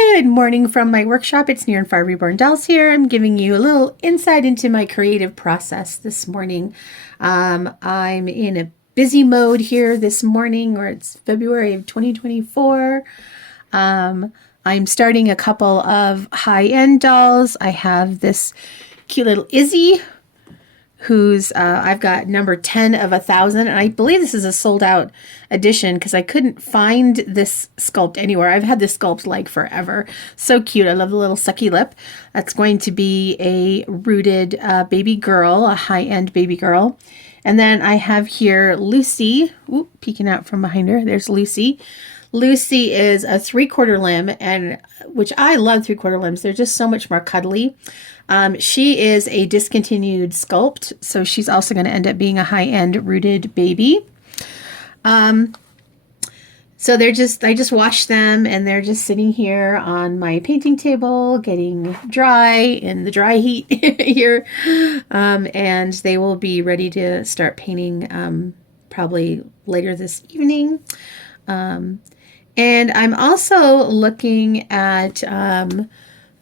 Good morning from my workshop. It's Near and Far Reborn Dolls here. I'm giving you a little insight into my creative process this morning. I'm in a busy mode here this morning, or it's February of 2024. I'm starting a couple of high-end dolls. I have this cute little Izzy, who's I've got number 10 of 1,000, and I believe this is a sold out edition because I couldn't find this sculpt anywhere. I've had this sculpt like forever. So cute. I love the little sucky lip. That's going to be a rooted baby girl, a high-end baby girl. And then I have here Lucy. Ooh, peeking out from behind her. There's Lucy. Lucy is a 3/4 limb, and which I love 3/4 limbs. They're just so much more cuddly. She is a discontinued sculpt, so she's also going to end up being a high-end rooted baby. So I just washed them, and they're just sitting here on my painting table, getting dry in the dry heat here, and they will be ready to start painting probably later this evening. And I'm also looking at,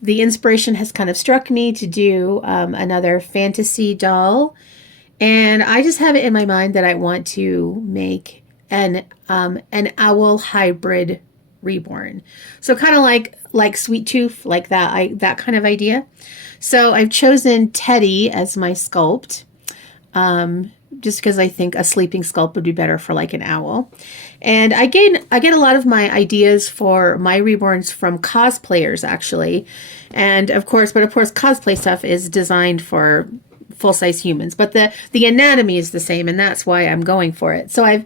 the inspiration has kind of struck me to do another fantasy doll. And I just have it in my mind that I want to make an owl hybrid reborn. So kind of like Sweet Tooth, like that kind of idea. So I've chosen Teddy as my sculpt. Just because I think a sleeping sculpt would be better for like an owl. And I get a lot of my ideas for my reborns from cosplayers, actually. And of course cosplay stuff is designed for full-size humans, but the anatomy is the same, and that's why I'm going for it. So I've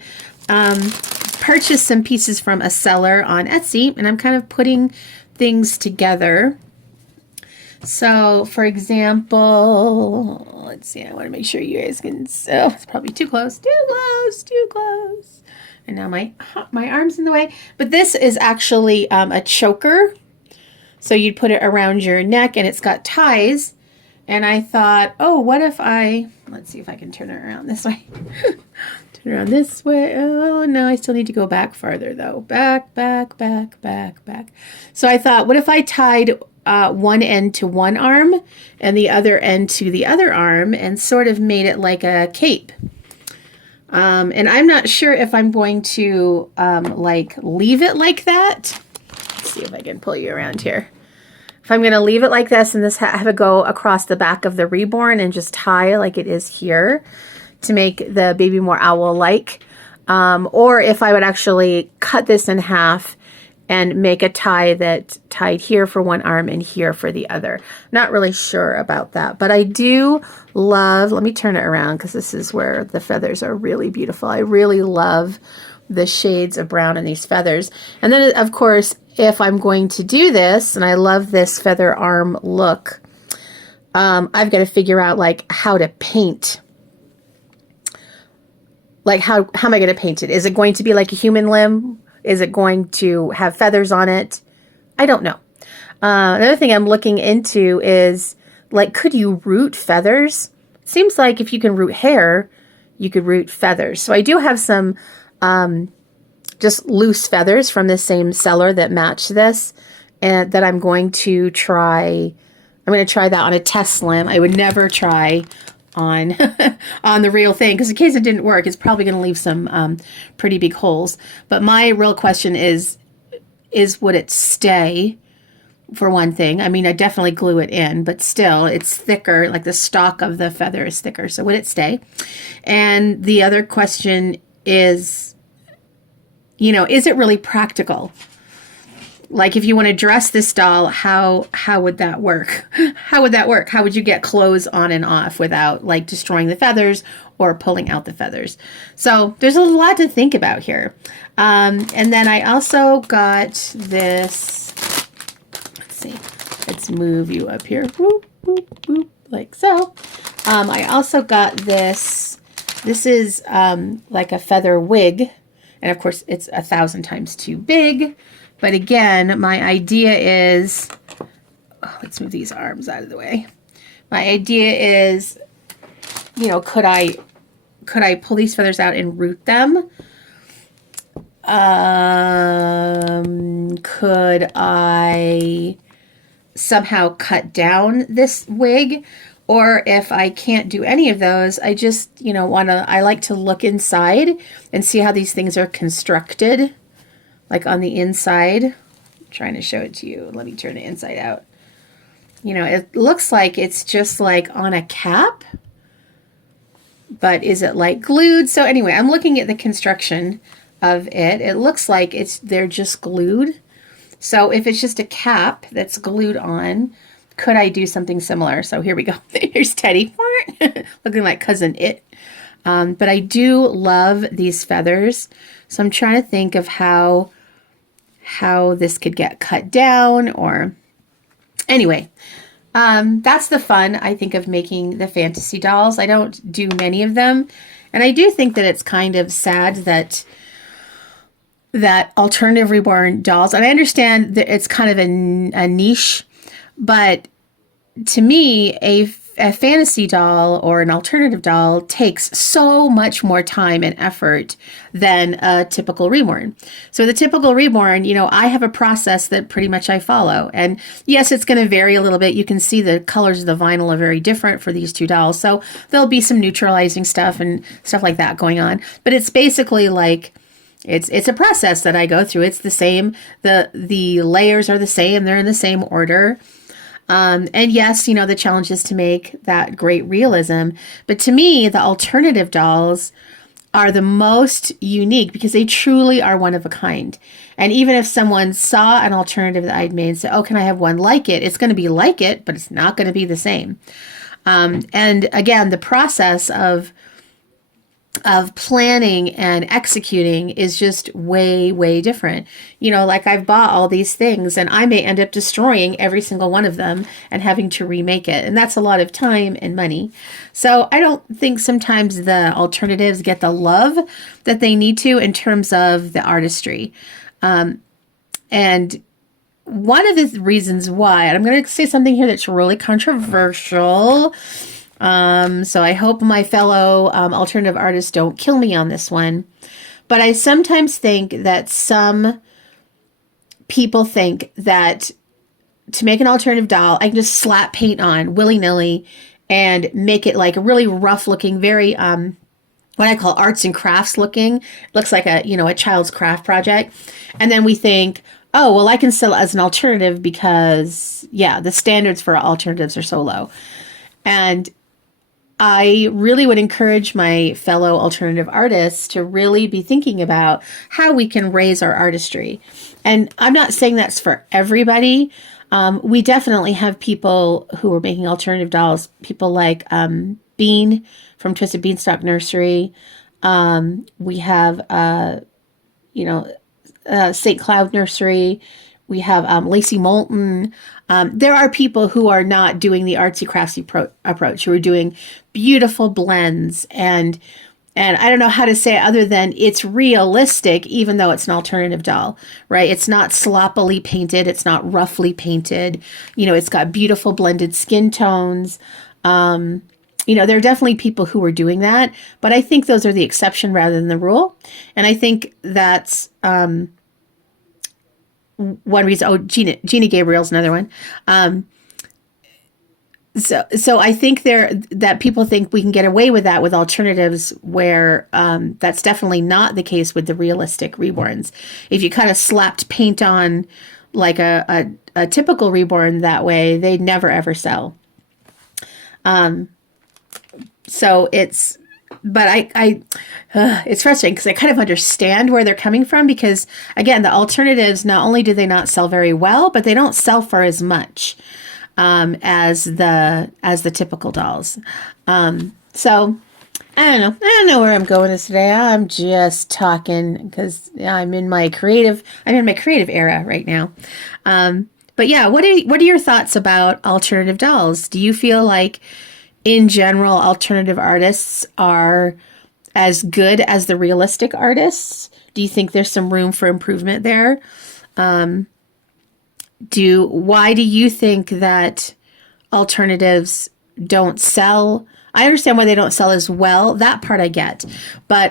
purchased some pieces from a seller on Etsy, and I'm kind of putting things together. So, for example, let's see, I want to make sure you guys can, oh, it's probably too close. And now my arm's in the way. But this is actually a choker. So you'd put it around your neck, and it's got ties. And I thought, oh, what if let's see if I can turn it around this way. Turn it around this way. Oh, no, I still need to go back farther, though. Back. So I thought, what if I tied one end to one arm and the other end to the other arm and sort of made it like a cape. And I'm not sure if I'm going to like leave it like that. Let's see if I can pull you around here. If I'm going to leave it like this and this have it go across the back of the reborn and just tie like it is here to make the baby more owl-like. Or if I would actually cut this in half and make a tie that tied here for one arm and here for the other. Not really sure about that, but I do love, let me turn it around because this is where the feathers are really beautiful. I really love the shades of brown in these feathers. And then, of course, if I'm going to do this, and I love this feather arm look, I've got to figure out like how to paint. Like how am I going to paint it? Is it going to be like a human limb? Is it going to have feathers on it? I don't know. Another thing I'm looking into is, like, could you root feathers? Seems like if you can root hair, you could root feathers. So I do have some just loose feathers from the same seller that match this, and that I'm going to try. I'm going to try that on a test limb. I would never try on on the real thing, because in case it didn't work, it's probably going to leave some pretty big holes. But my real question is would it stay, for one thing? I mean, I definitely glue it in, but still it's thicker, like the stalk of the feather is thicker, so would it stay? And the other question is, is it really practical? Like, if you want to dress this doll, how would that work? How would that work? How would you get clothes on and off without, like, destroying the feathers or pulling out the feathers? So there's a lot to think about here. And then I also got this. Let's see. Let's move you up here. Whoop, whoop, whoop, like so. I also got this. This is like a feather wig. And, of course, it's 1,000 times too big. But again, my idea is, let's move these arms out of the way. My idea is, could I pull these feathers out and root them? Could I somehow cut down this wig? Or if I can't do any of those, I just, I like to look inside and see how these things are constructed, like on the inside. I'm trying to show it to you. Let me turn it inside out. It looks like it's just like on a cap, but is it like glued? So anyway, I'm looking at the construction of it. It looks like they're just glued. So if it's just a cap that's glued on, could I do something similar? So here we go. Here's Teddy, looking like Cousin It. But I do love these feathers. So I'm trying to think of how this could get cut down, or anyway. That's the fun, I think, of making the fantasy dolls. I don't do many of them. And I do think that it's kind of sad that alternative reborn dolls, and I understand that it's kind of a niche, but to me, a fantasy doll or an alternative doll takes so much more time and effort than a typical reborn. So the typical reborn, I have a process that pretty much I follow. And yes, it's going to vary a little bit. You can see the colors of the vinyl are very different for these two dolls. So there'll be some neutralizing stuff and stuff like that going on. But it's basically like, it's a process that I go through. It's the same. The layers are the same. They're in the same order. And yes, the challenge is to make that great realism. But to me, the alternative dolls are the most unique because they truly are one of a kind. And even if someone saw an alternative that I'd made and said, oh, can I have one like it? It's going to be like it, but it's not going to be the same. And again, the process of planning and executing is just way, way different. Like I've bought all these things and I may end up destroying every single one of them and having to remake it. And that's a lot of time and money. So I don't think sometimes the alternatives get the love that they need to in terms of the artistry. And one of the reasons why, and I'm going to say something here that's really controversial, so I hope my fellow alternative artists don't kill me on this one. But I sometimes think that some people think that to make an alternative doll, I can just slap paint on willy-nilly and make it like a really rough looking, very what I call arts and crafts looking. It looks like a child's craft project. And then we think, oh, well, I can sell it as an alternative because, yeah, the standards for alternatives are so low. And I really would encourage my fellow alternative artists to really be thinking about how we can raise our artistry. And I'm not saying that's for everybody. We definitely have people who are making alternative dolls, people like Bean from Twisted Beanstalk Nursery. We have, St. Cloud Nursery. We have Lacey Moulton. There are people who are not doing the artsy craftsy approach, who are doing beautiful blends. And I don't know how to say it other than it's realistic, even though it's an alternative doll, right? It's not sloppily painted. It's not roughly painted. It's got beautiful blended skin tones. There are definitely people who are doing that, but I think those are the exception rather than the rule. And I think that's one reason. Oh, Gina Gabriel's another one. So I think that people think we can get away with that with alternatives where that's definitely not the case with the realistic reborns. If you kind of slapped paint on like a typical reborn that way, they'd never ever sell. So it's frustrating because I kind of understand where they're coming from because, again, the alternatives, not only do they not sell very well, but they don't sell for as much as the typical dolls. So I don't know where I'm going this today. I'm just talking because I'm in my creative era right now. But yeah, what are your thoughts about alternative dolls? Do you feel like in general, alternative artists are as good as the realistic artists? Do you think there's some room for improvement there? Why do you think that alternatives don't sell? I understand why they don't sell as well. That part I get. But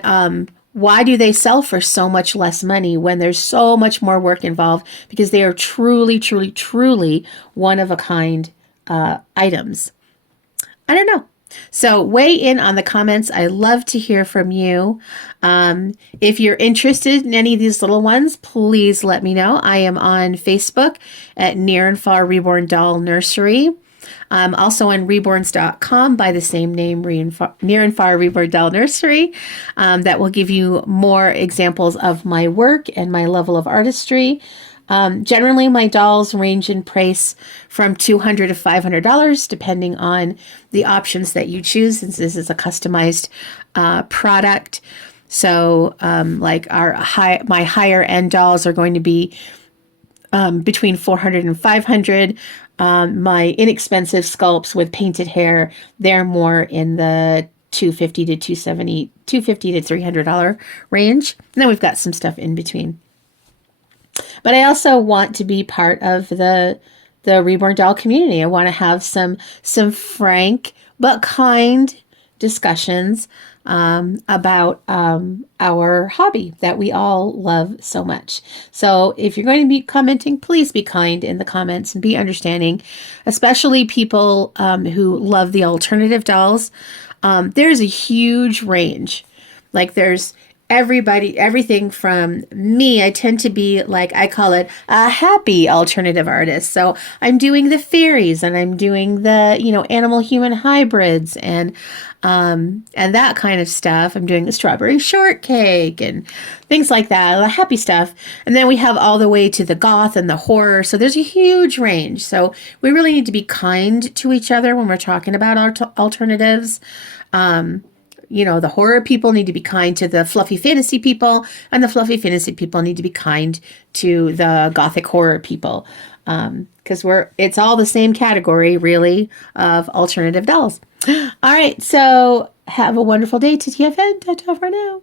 Why do they sell for so much less money when there's so much more work involved? Because they are truly, truly, truly one of a kind items. I don't know. So weigh in on the comments. I love to hear from you. If you're interested in any of these little ones, please let me know. I am on Facebook at Near and Far Reborn Doll Nursery. Also on reborns.com by the same name, Near and Far Reborn Doll Nursery. That will give you more examples of my work and my level of artistry. Generally, my dolls range in price from $200 to $500, depending on the options that you choose, since this is a customized product. So, like my higher end dolls are going to be between $400 and $500. My inexpensive sculpts with painted hair, they're more in the $250 to $250 to $300 range. And then we've got some stuff in between. But I also want to be part of the Reborn Doll community. I want to have some frank but kind discussions about our hobby that we all love so much. So if you're going to be commenting, please be kind in the comments and be understanding, especially people who love the alternative dolls. There's a huge range. Like there's everything from me. I tend to be like, I call it a happy alternative artist. So I'm doing the fairies and I'm doing the, animal human hybrids and that kind of stuff. I'm doing the strawberry shortcake and things like that, the happy stuff. And then we have all the way to the goth and the horror. So there's a huge range. So we really need to be kind to each other when we're talking about our alternatives. The horror people need to be kind to the fluffy fantasy people, and the fluffy fantasy people need to be kind to the gothic horror people. Because it's all the same category, really, of alternative dolls. All right, so have a wonderful day, TTFN. Ta-ta for now.